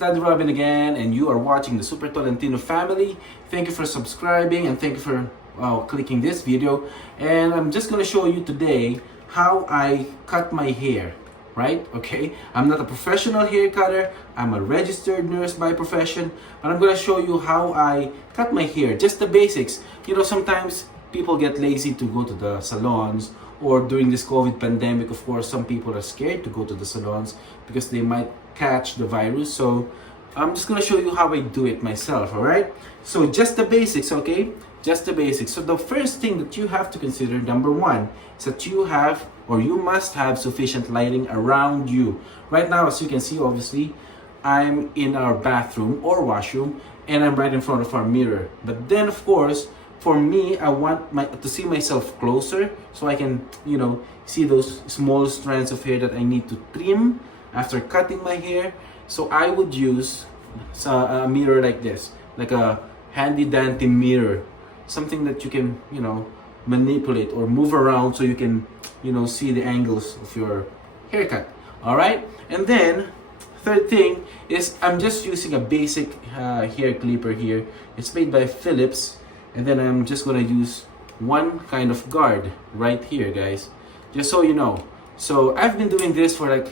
Daddy Robin again, and you are watching the Super Tolentino family. Thank you for subscribing and thank you for clicking this video. And I'm just gonna show you today how I cut my hair, right? Okay, I'm not a professional hair cutter. I'm a registered nurse by profession, but I'm gonna show you how I cut my hair, just the basics. You know, sometimes people get lazy to go to the salons, or during this COVID pandemic, of course, some people are scared to go to the salons because they might catch the virus. So I'm just gonna show you how I do it myself, all right? So just the basics, okay? Just the basics. So the first thing that you have to consider, number one, is that you have, or you must have, sufficient lighting around you. Right now, as you can see, obviously, I'm in our bathroom or washroom, and I'm right in front of our mirror. But then, of course, for me, I want to see myself closer so I can, you know, see those small strands of hair that I need to trim after cutting my hair. So I would use a mirror like this, like a handy dandy mirror, something that you can, you know, manipulate or move around so you can, you know, see the angles of your haircut. All right, and then third thing is I'm just using a basic hair clipper here. It's made by Philips. And then I'm just gonna use one kind of guard right here, guys, just so you know. So I've been doing this for like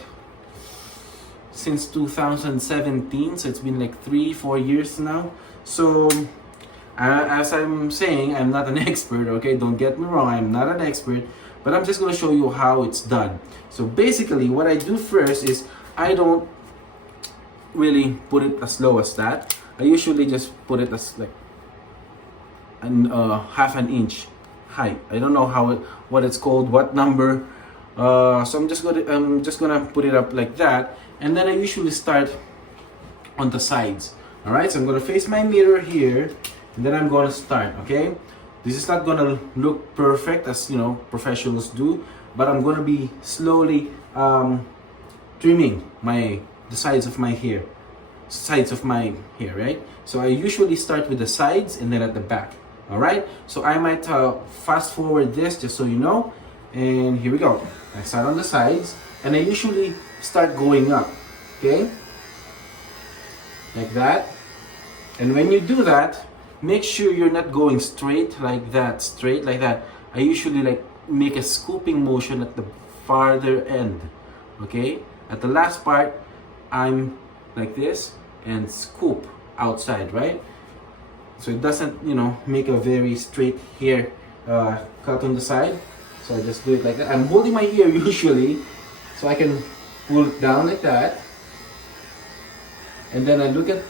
since 2017, so it's been like 3-4 years now. So as I'm saying, I'm not an expert, okay? Don't get me wrong, I'm not an expert, but I'm just gonna show you how it's done. So basically what I do first is I don't really put it as low as that. I usually just put it as like half an inch height. I don't know what it's called, what number. So I'm just gonna put it up like that, and then I usually start on the sides. All right, so I'm gonna face my mirror here, and then I'm gonna start. Okay, this is not gonna look perfect as, you know, professionals do, but I'm gonna be slowly trimming the sides of my hair, right? So I usually start with the sides and then at the back. All right, so I might fast forward this just so you know. And here we go. I start on the sides, and I usually start going up, okay, like that. And when you do that, make sure you're not going straight like that. I usually like make a scooping motion at the farther end, okay. At the last part, I'm like this and scoop outside, right? So it doesn't, you know, make a very straight hair cut on the side. So I just do it like that. I'm holding my ear usually, so I can pull it down like that. And then I look at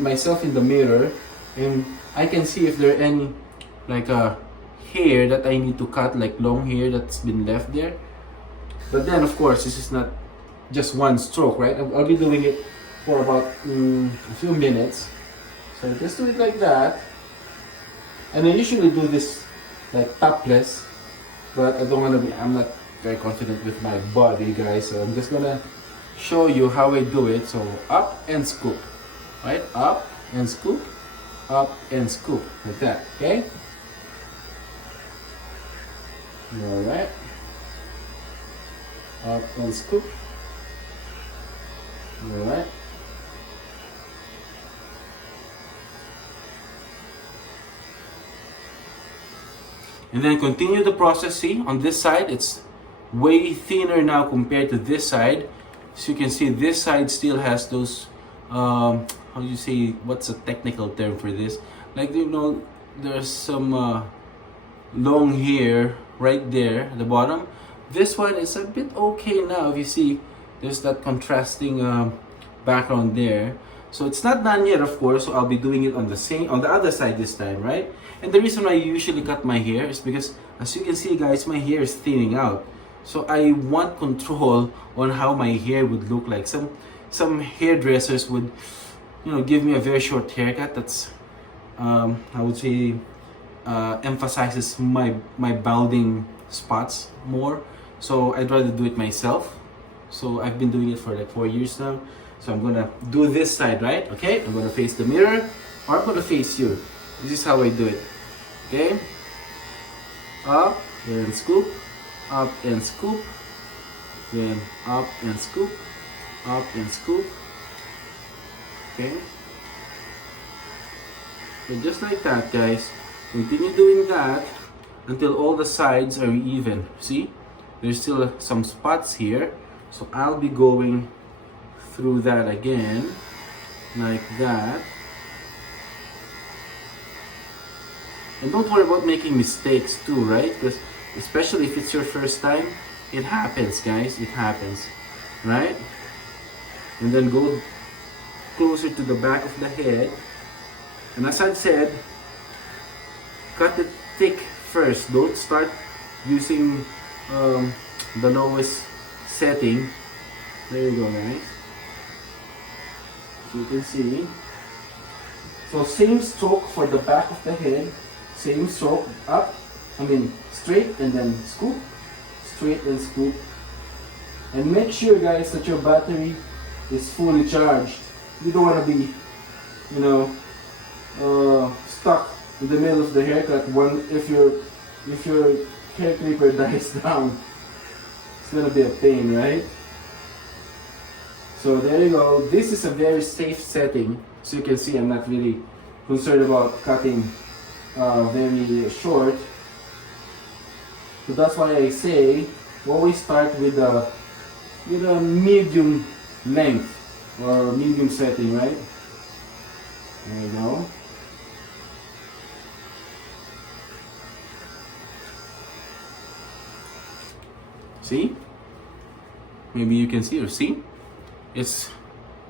myself in the mirror, and I can see if there are any like hair that I need to cut, like long hair that's been left there. But then, of course, this is not just one stroke, right? I'll be doing it for about a few minutes. So just do it like that, and I usually do this like topless, but I don't want to be, I'm not very confident with my body, guys, so I'm just gonna show you how I do it. So up and scoop, right? Up and scoop, up and scoop, like that, okay? All right, up and scoop, all right. And then continue the process. See, on this side, it's way thinner now compared to this side. So you can see this side still has those, how do you say, what's a technical term for this? Like, you know, there's some long hair right there at the bottom. This one is a bit okay now. If you see, there's that contrasting background there. So it's not done yet, of course, so I'll be doing it on the other side this time, right? And the reason why I usually cut my hair is because, as you can see, guys, my hair is thinning out. So I want control on how my hair would look like. Some hairdressers would, you know, give me a very short haircut that's, I would say, emphasizes my balding spots more. So I'd rather do it myself. So I've been doing it for like 4 years now. So I'm gonna do this side, right? Okay, I'm gonna face the mirror, or I'm gonna face you. This is how I do it. Okay, up and scoop, up and scoop, then up and scoop, up and scoop, Okay? So just like that, guys. Continue doing that until all the sides are even. See? There's still some spots here. So I'll be going through that again. Like that. And don't worry about making mistakes too, right? Because especially if it's your first time, it happens, guys. It happens. Right? And then go closer to the back of the head. And as I've said, cut it thick first. Don't start using the lowest setting. There you go, guys. So you can see. So same stroke for the back of the head. Same stroke up. Straight and then scoop. Straight and scoop. And make sure, guys, that your battery is fully charged. You don't want to be, stuck in the middle of the haircut. If your hair clipper dies down, it's gonna be a pain, right? So there you go. This is a very safe setting. So you can see I'm not really concerned about cutting very short. So that's why I say always start with a medium length or medium setting, right? There you go. See? Maybe you can see or see? It's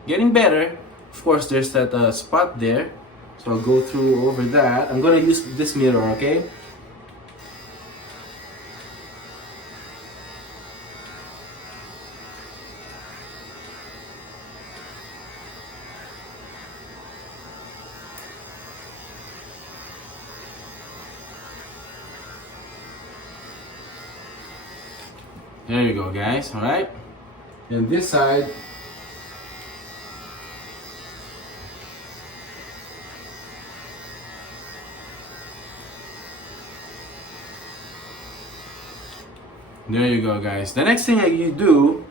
getting better. Of course, there's that spot there. So I'll go through over that. I'm gonna use this mirror, okay? There you go, guys. All right. And this side, there you go, guys. The next thing that you do,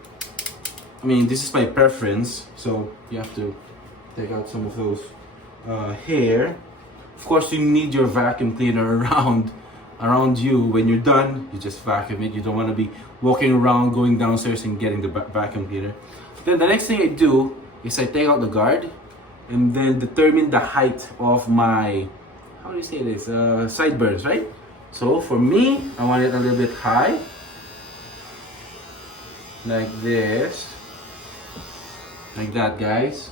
this is my preference, so you have to take out some of those hair. Of course, you need your vacuum cleaner around you. When you're done, you just vacuum it. You don't want to be walking around, going downstairs and getting the vacuum cleaner. Then the next thing I do is I take out the guard and then determine the height of my, how do you say this, sideburns, right? So for me, I want it a little bit high, like this, like that, guys.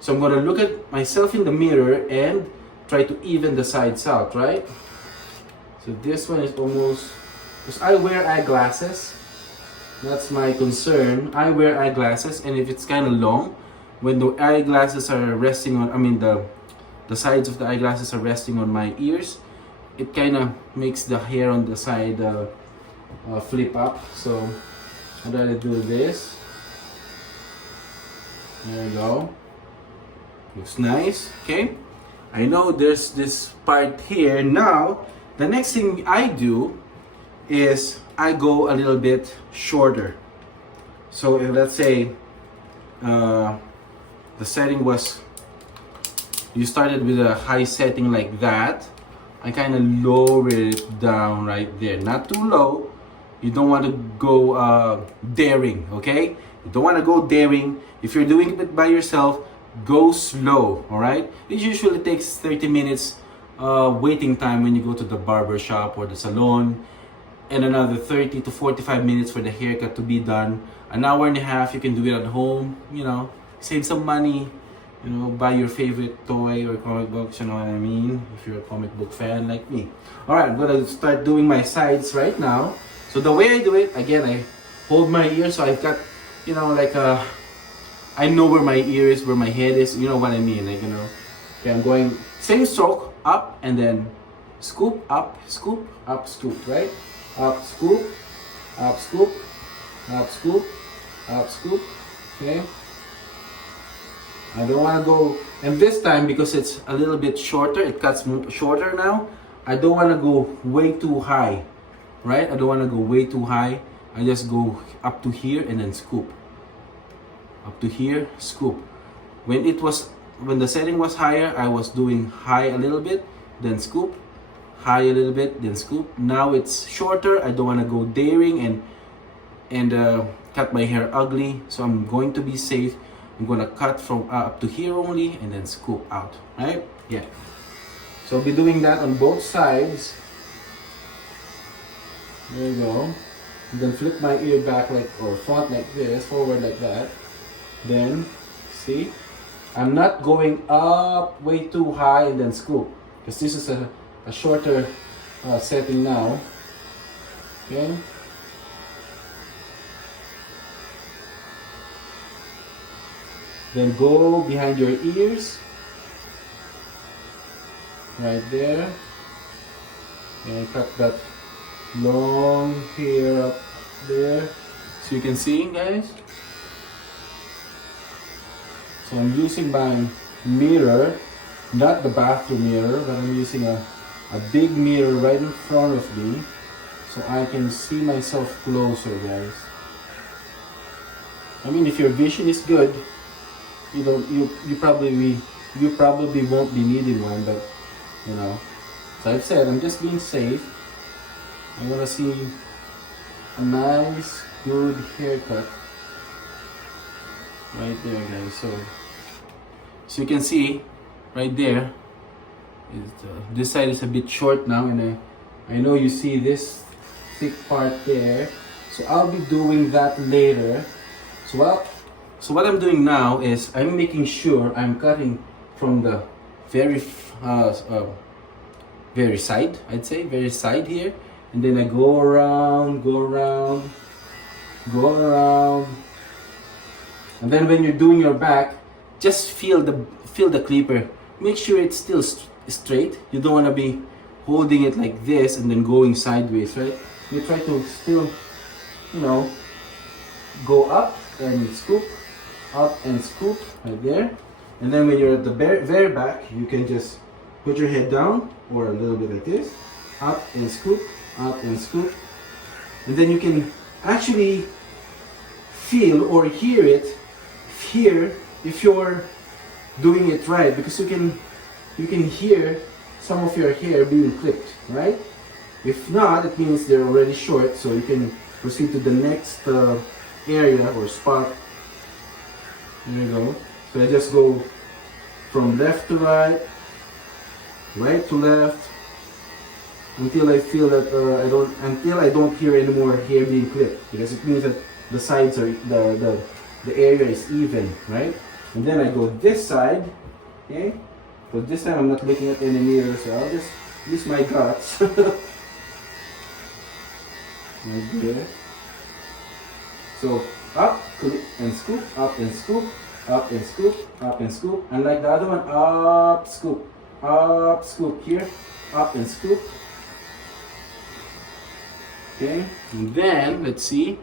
So I'm gonna look at myself in the mirror and try to even the sides out, right? So this one is almost, because I wear eyeglasses. That's my concern. I wear eyeglasses, and if it's kind of long, when the eyeglasses are resting on, the sides of the eyeglasses are resting on my ears, it kind of makes the hair on the side flip up. So I'd rather do this. There you go. Looks nice. Okay. I know there's this part here. Now, the next thing I do is I go a little bit shorter. So if, let's say the setting was, you started with a high setting like that, I kind of lower it down right there. Not too low. You don't want to go daring, okay? You don't want to go daring. If you're doing it by yourself, go slow, all right? It usually takes 30 minutes waiting time when you go to the barber shop or the salon, and another 30 to 45 minutes for the haircut to be done. An hour and a half, you can do it at home, save some money, buy your favorite toy or comic books, you know what I mean, if you're a comic book fan like me. All right, I'm gonna start doing my sides right now. So the way I do it, again, I hold my ear, so I've got, I know where my ear is, where my head is, you know what I mean, okay, I'm going same stroke, up, and then scoop, up, scoop, right? Up, scoop, up, scoop, up, scoop, up, scoop, okay? I don't want to go, and this time, because it's a little bit shorter, it cuts shorter now, I don't want to go way too high, right? I don't want to go way too high. I just go up to here and then scoop. Up to here, scoop. when the setting was higher, I was doing high a little bit, then scoop, high a little bit, then scoop. Now it's shorter. I don't want to go daring and cut my hair ugly, so I'm going to be safe. I'm gonna cut from up to here only and then scoop out, right? Yeah. So I'll be doing that on both sides. There you go. And then flip my ear back like, or front like this, forward like that. Then, see? I'm not going up way too high and then scoop, because this is a shorter setting now. Okay? Then go behind your ears. Right there. And cut that long hair up there. So you can see, guys. So I'm using my mirror, not the bathroom mirror, but I'm using a big mirror right in front of me, so I can see myself closer, guys. I mean, if your vision is good, you probably won't be needing one, but you know, as I've said, I'm just being safe. I want to see a nice, good haircut right there, guys. So you can see right there, this side is a bit short now, and I know you see this thick part there. So I'll be doing that later. So what I'm doing now is I'm making sure I'm cutting from the very side, I'd say, very side here, and then I go around, and then when you're doing your back, just feel the clipper. Make sure it's still straight. You don't want to be holding it like this and then going sideways, right? You try to still, you know, go up and scoop, right there. And then when you're at the very back, you can just put your head down, or a little bit like this, up and scoop, and then you can actually feel or hear it here if you're doing it right, because you can hear some of your hair being clipped, right? If not, it means they're already short, so you can proceed to the next area or spot. There you go. So I just go from left to right, right to left, until I feel that until I don't hear any more hair being clipped, because it means that the sides are the area is even, right? And then I go this side, okay? So this time I'm not looking at any mirror, so I'll just use my guts. Right there. So up, clip and scoop, up and scoop, up and scoop, up and scoop, and like the other one, up, scoop here, up and scoop. Okay, and then let's see,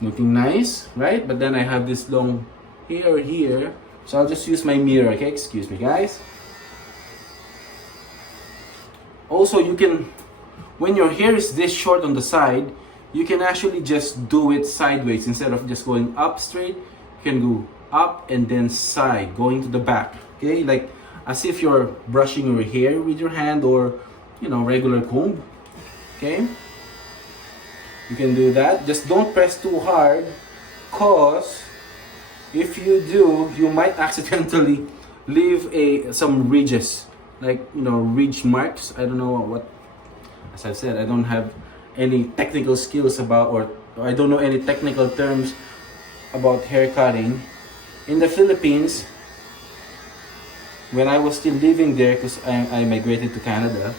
looking nice, right? But then I have this long hair here, so I'll just use my mirror. Okay, excuse me, guys. Also, you can, when your hair is this short on the side, you can actually just do it sideways. Instead of just going up straight, you can go up and then side, going to the back. Okay, like as if you're brushing your hair with your hand, or you know, regular comb. Okay, you can do that. Just don't press too hard, cause if you do, you might accidentally leave some ridges, like, you know, ridge marks. I don't know what, as I've said, I don't have any technical skills about, or I don't know any technical terms about hair cutting. In the Philippines, when I was still living there, because I migrated to Canada,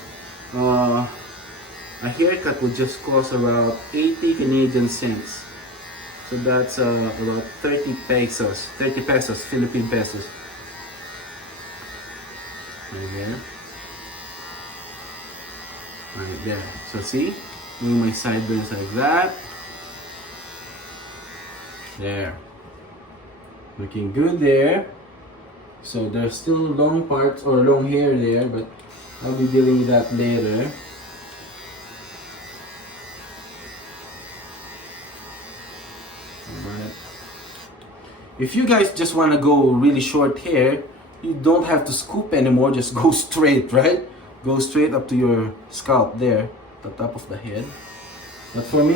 a haircut would just cost about 80 Canadian cents. So that's about 30 pesos, Philippine pesos. Right there. Right there. So see, doing my sideburns like that. There. Looking good there. So there's still long parts or long hair there, but I'll be dealing with that later. If you guys just want to go really short hair, you don't have to scoop anymore, just go straight, right? Go straight up to your scalp there, the top of the head. But for me,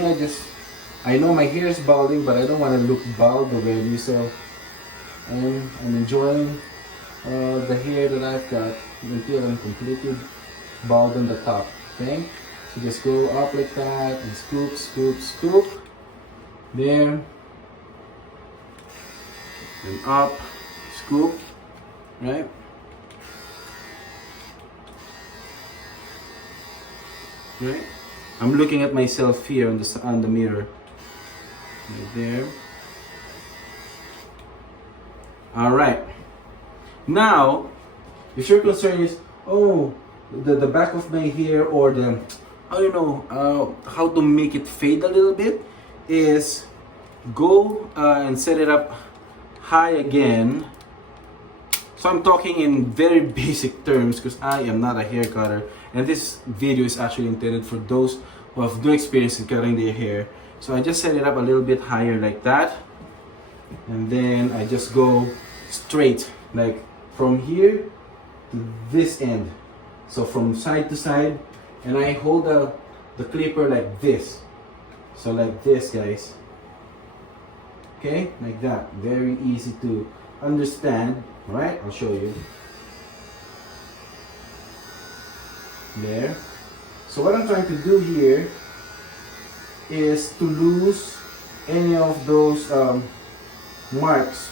I know my hair is balding, but I don't want to look bald already, so I'm enjoying the hair that I've got until I'm completely bald on the top, okay? So just go up like that and scoop, scoop, scoop. There. And up, scoop, right? Right? I'm looking at myself here on the mirror. Right there. Alright. Now, if your concern is, oh, the back of my hair or the, I don't know, how to make it fade a little bit, is go and set it up high again. So I'm talking in very basic terms because I am not a hair cutter, and this video is actually intended for those who have no experience in cutting their hair. So I just set it up a little bit higher like that, and then I just go straight, like from here to this end, so from side to side, and I hold the clipper like this, so like this, guys. Okay, like that. Very easy to understand. Right? I'll show you. There. So what I'm trying to do here is to lose any of those marks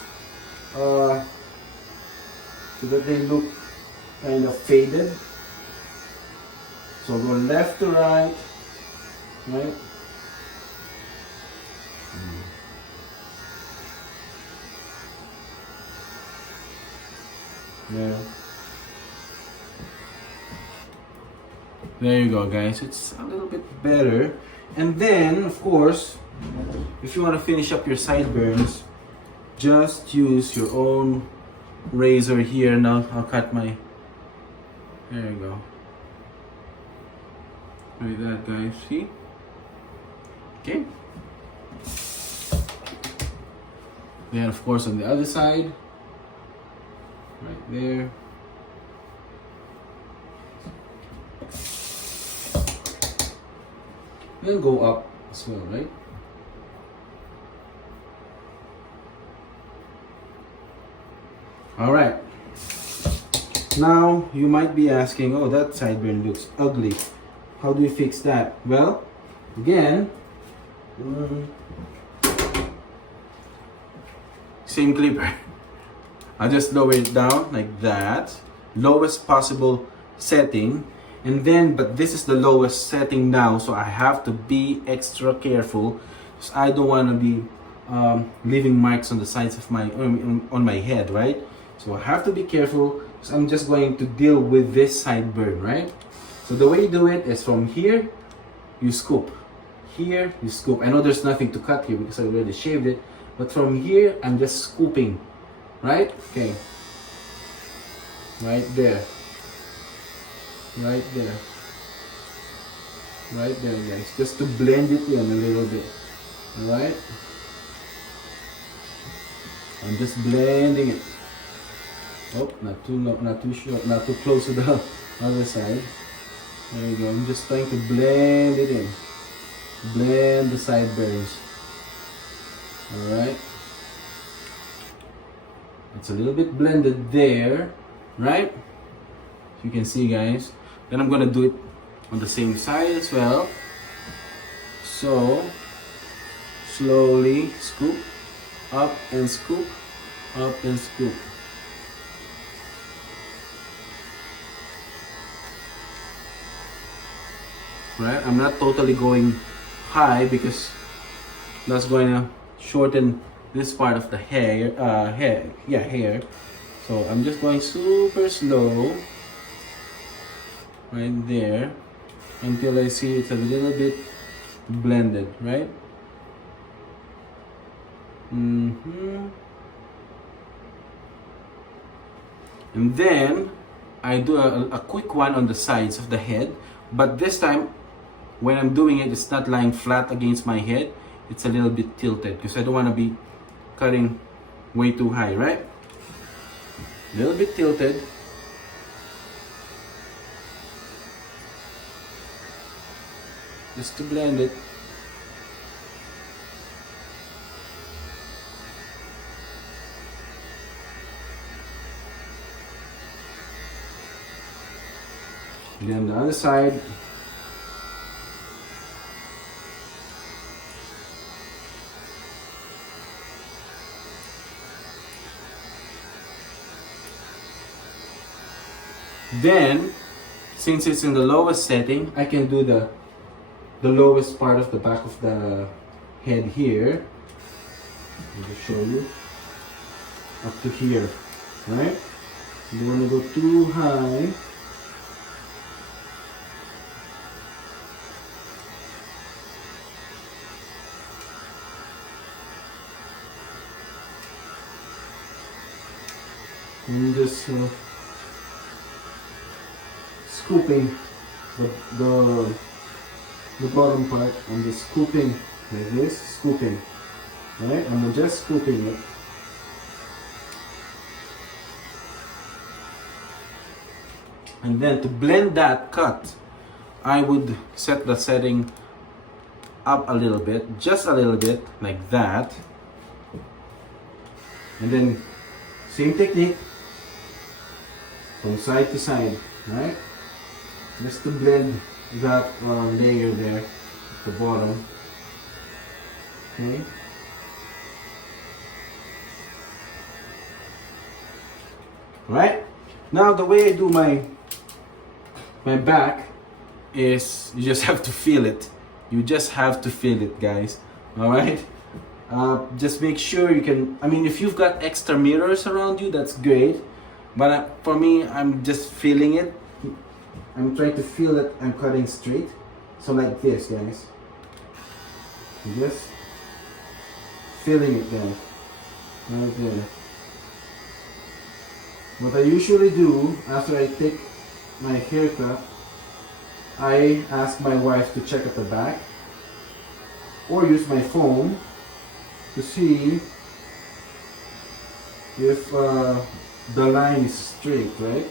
so that they look kind of faded. So go left to right, right? Yeah. There you go, guys. It's a little bit better. And then, of course, if you want to finish up your sideburns, just use your own razor here. Now I'll cut my. There you go. Like that, guys. See? Okay. Then, of course, on the other side. Right there. Then go up as well, right? All right. Now you might be asking, oh, that sideburn looks ugly. How do you fix that? Well, again, same clipper. I just lower it down like that, lowest possible setting, and then, but this is the lowest setting now, so I have to be extra careful because I don't want to be leaving marks on the sides of my on my head, right? So I have to be careful because I'm just going to deal with this sideburn, right? So the way you do it is from here, you scoop. Here, you scoop. I know there's nothing to cut here because I already shaved it, but from here, I'm just scooping. Right? Okay. Right there. Right there. Right there, guys. Just to blend it in a little bit. Alright? I'm just blending it. Oh, not too low, not too short, not too close to the other side. There you go. I'm just trying to blend it in. Blend the sideburns. Alright? It's a little bit blended there, right? You can see, guys. Then I'm gonna do it on the same side as well. So slowly scoop, up and scoop, up and scoop. Right? I'm not totally going high because that's going to shorten this part of the hair, hair. So I'm just going super slow right there until I see it's a little bit blended, right? And then I do a quick one on the sides of the head, but this time when I'm doing it, it's not lying flat against my head. It's a little bit tilted because I don't want to be cutting way too high, right? A little bit tilted. Just to blend it. Then the other side. Then, since it's in the lowest setting, I can do the lowest part of the back of the head here. I'll just show you. Up to here, right? You don't want to go too high. And just scooping the bottom part. I'm just scooping like this, scooping, right? I'm just scooping it. And then to blend that cut, I would set the setting up a little bit, just a little bit, like that. And then same technique from side to side, right? Just to blend that layer there at the bottom. Okay. Right? Now the way I do my back is you just have to feel it. You just have to feel it, guys. Alright? Just make sure you can, I mean, if you've got extra mirrors around you, that's great. But for me, I'm just feeling it. I'm trying to feel that I'm cutting straight. So like this, guys. Just feeling it, guys. Right there. What I usually do after I take my haircut, I ask my wife to check at the back or use my phone to see if the line is straight, right?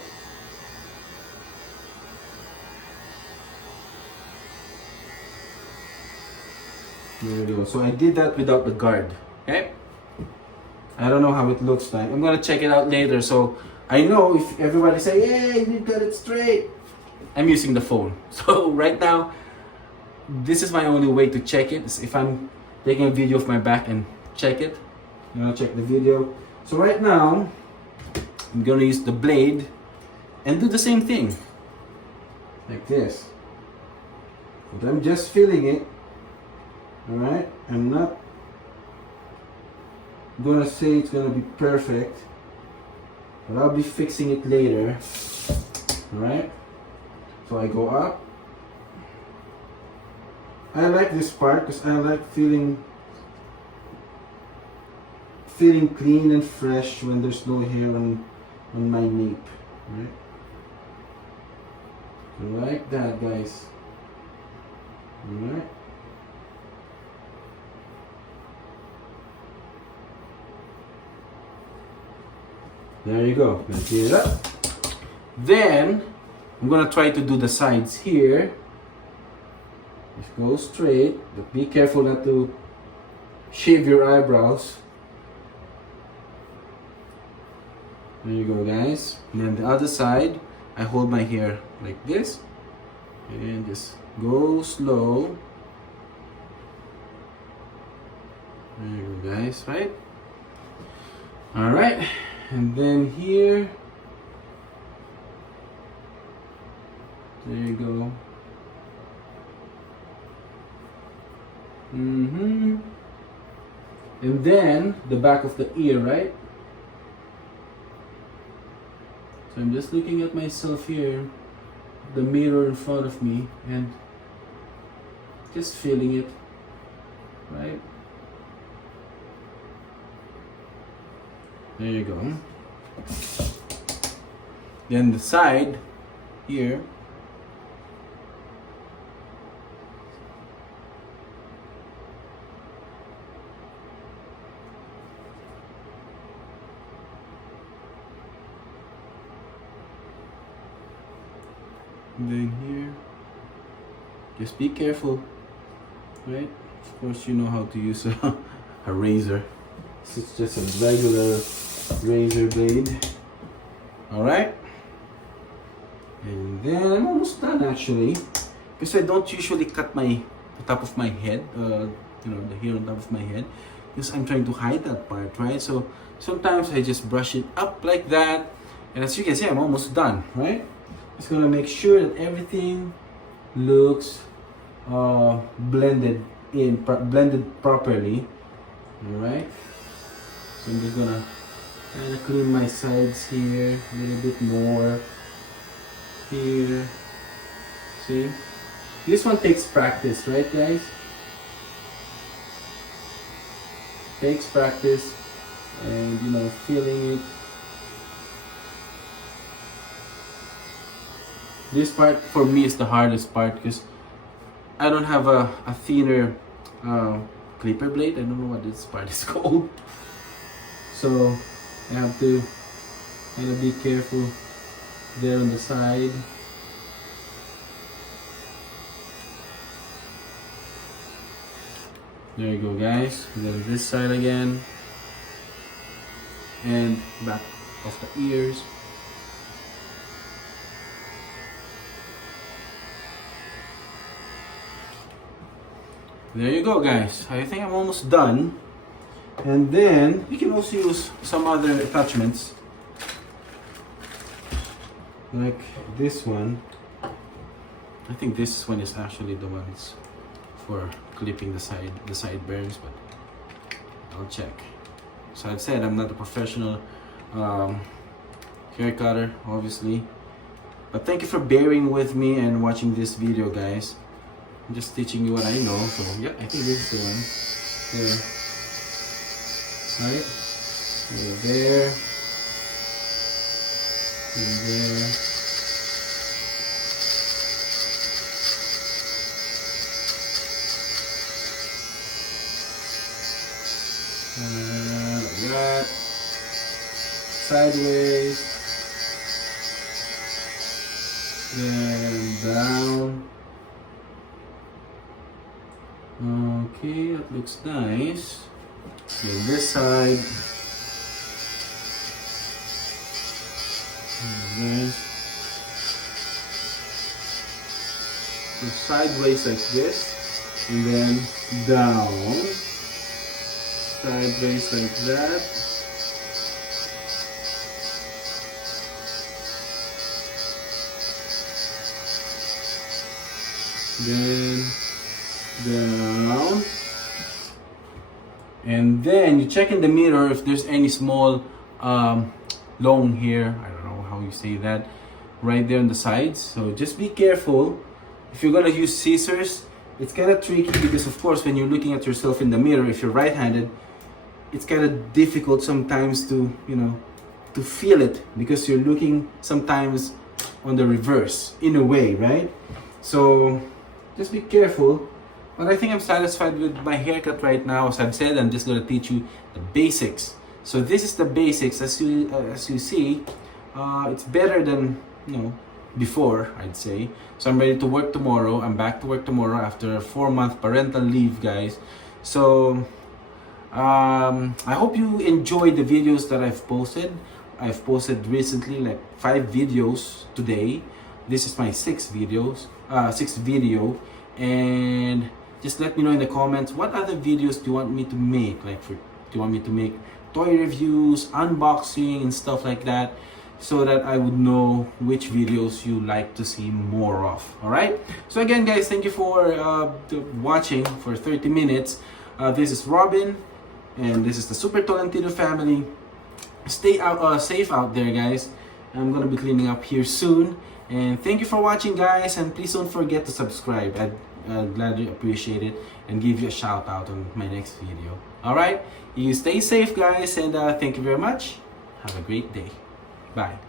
There we go. So I did that without the guard, okay? I don't know how it looks like. I'm gonna check it out later. So I know if everybody say, "Hey, you got it straight," I'm using the phone. So right now, this is my only way to check it. Is if I'm taking a video of my back and check it. I'm gonna check the video. So right now, I'm gonna use the blade and do the same thing, like this. But I'm just feeling it. All right. I'm not gonna say it's gonna be perfect, but I'll be fixing it later. All right. So I go up. I like this part because I like feeling clean and fresh when there's no hair on my nape. Right? So like that, guys. All right. There you go. Let's get it up. Then I'm gonna try to do the sides here. Just go straight, but be careful not to shave your eyebrows. There you go, guys. And then the other side, I hold my hair like this and just go slow. There you go, guys, right? All right. And then here, there you go. And then the back of the ear, right? So I'm just looking at myself here, the mirror in front of me, and just feeling it, right? There you go. Then the side here. And then here, just be careful, right? Of course, you know how to use a razor. This is just a regular razor blade. All right. And then I'm almost done actually, because I don't usually cut the top of my head, you know, the hair on top of my head, because I'm trying to hide that part, right? So sometimes I just brush it up like that, and as you can see, I'm almost done, right? Just gonna make sure that everything looks blended properly. All right. So I'm just gonna kind of clean my sides here a little bit more. Here, see, this one takes practice, right guys? Takes practice, and you know, feeling it. This part for me is the hardest part, because I don't have a thinner clipper blade. I don't know what this part is called, so I have to kind of be careful there on the side. There you go guys. And then this side again, and back of the ears. There you go guys. I think I'm almost done. And then you can also use some other attachments, like this one. I think this one is actually the ones for clipping the sideburns, but I'll check. So I've said I'm not a professional hair cutter, obviously, but thank you for bearing with me and watching this video, guys. I'm just teaching you what I know. So yeah, I think this is the one. There. Right? There. And there. Like that. Sideways. Then down. Okay, that looks nice. Then this side. And so sideways like this, and then down. Sideways like that. Then down. And then you check in the mirror if there's any small long hair, I don't know how you say that, right there on the sides. So just be careful. If you're gonna use scissors, it's kind of tricky, because of course when you're looking at yourself in the mirror, if you're right-handed, it's kind of difficult sometimes to, you know, to feel it, because you're looking sometimes on the reverse in a way, right? So just be careful. But I think I'm satisfied with my haircut right now. As I've said, I'm just going to teach you the basics. So this is the basics. As you see, it's better than, you know, before, I'd say. So I'm ready to work tomorrow. I'm back to work tomorrow after a 4-month parental leave, guys. So I hope you enjoyed the videos that I've posted. I've posted recently like 5 videos today. This is my 6th video, and just let me know in the comments what other videos do you want me to make. Like, do you want me to make toy reviews, unboxing, and stuff like that, so that I would know which videos you like to see more of. All right. So again, guys, thank you for watching for 30 minutes. This is Robin, and this is the Super Tolentino family. Stay out, safe out there, guys. I'm gonna be cleaning up here soon. And thank you for watching, guys. And please don't forget to subscribe. I'd gladly appreciate it, and give you a shout out on my next video. All right. You stay safe, guys, and thank you very much. Have a great day. Bye.